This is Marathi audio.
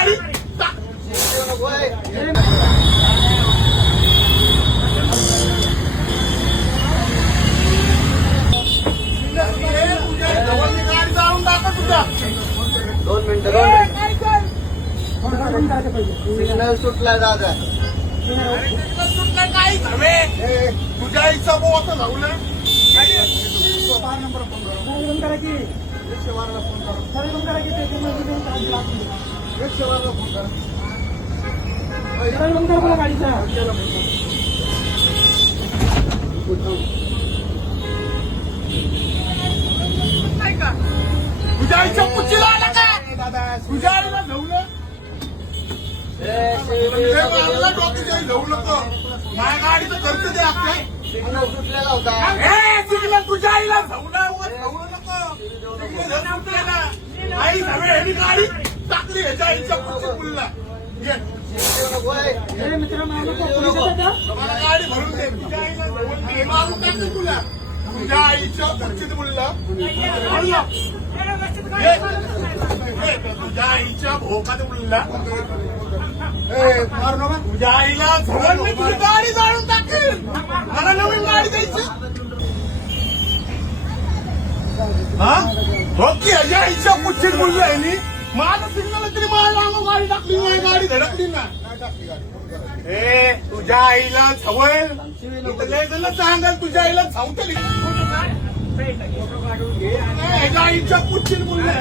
गाडी गाडी जाळून टाका तुझ्या 2 मिनिटं सिग्नल सुटलाय दादा. सुटलं काही हवे तुझ्या इच्छा बोत लावलं तुझ्या आईच्या पुच्चीला आला का तुझ्या आईला झवलं डोक्याच्या झवू नको माझ्या गाडीचं खर्च दे आपल्या सिग्नल सुटलेला होता. सिग्नल तुझ्या आईला झवलं झवू नको सिग्नल सुटलेला आई झवे ह्यानी गाडी टाकली ह्याच्या आईच्या पुच्चीत मुलला मला गाडी भरून दे तुझ्या आईला झवून मारून टाकते तुला तुझ्या आईच्या पुच्चीत मुलला तुझ्या आईच्या भोकात मुलला तुझ्या आईला झवण मी तुझी गाडी जाळून टाकेल मला नवीन गाडी द्यायची हा हो की ह्याच्या आईच्या पुच्चीत मुलला आहे माझं सिग्नल तरी माझ्या अंगावर गाडी टाकली माझी गाडी धडकली ना तुझ्या आईला झवळ सांगाल तुझ्या आईला झावतली ह्याच्या आईच्या पुच्चीत मुलला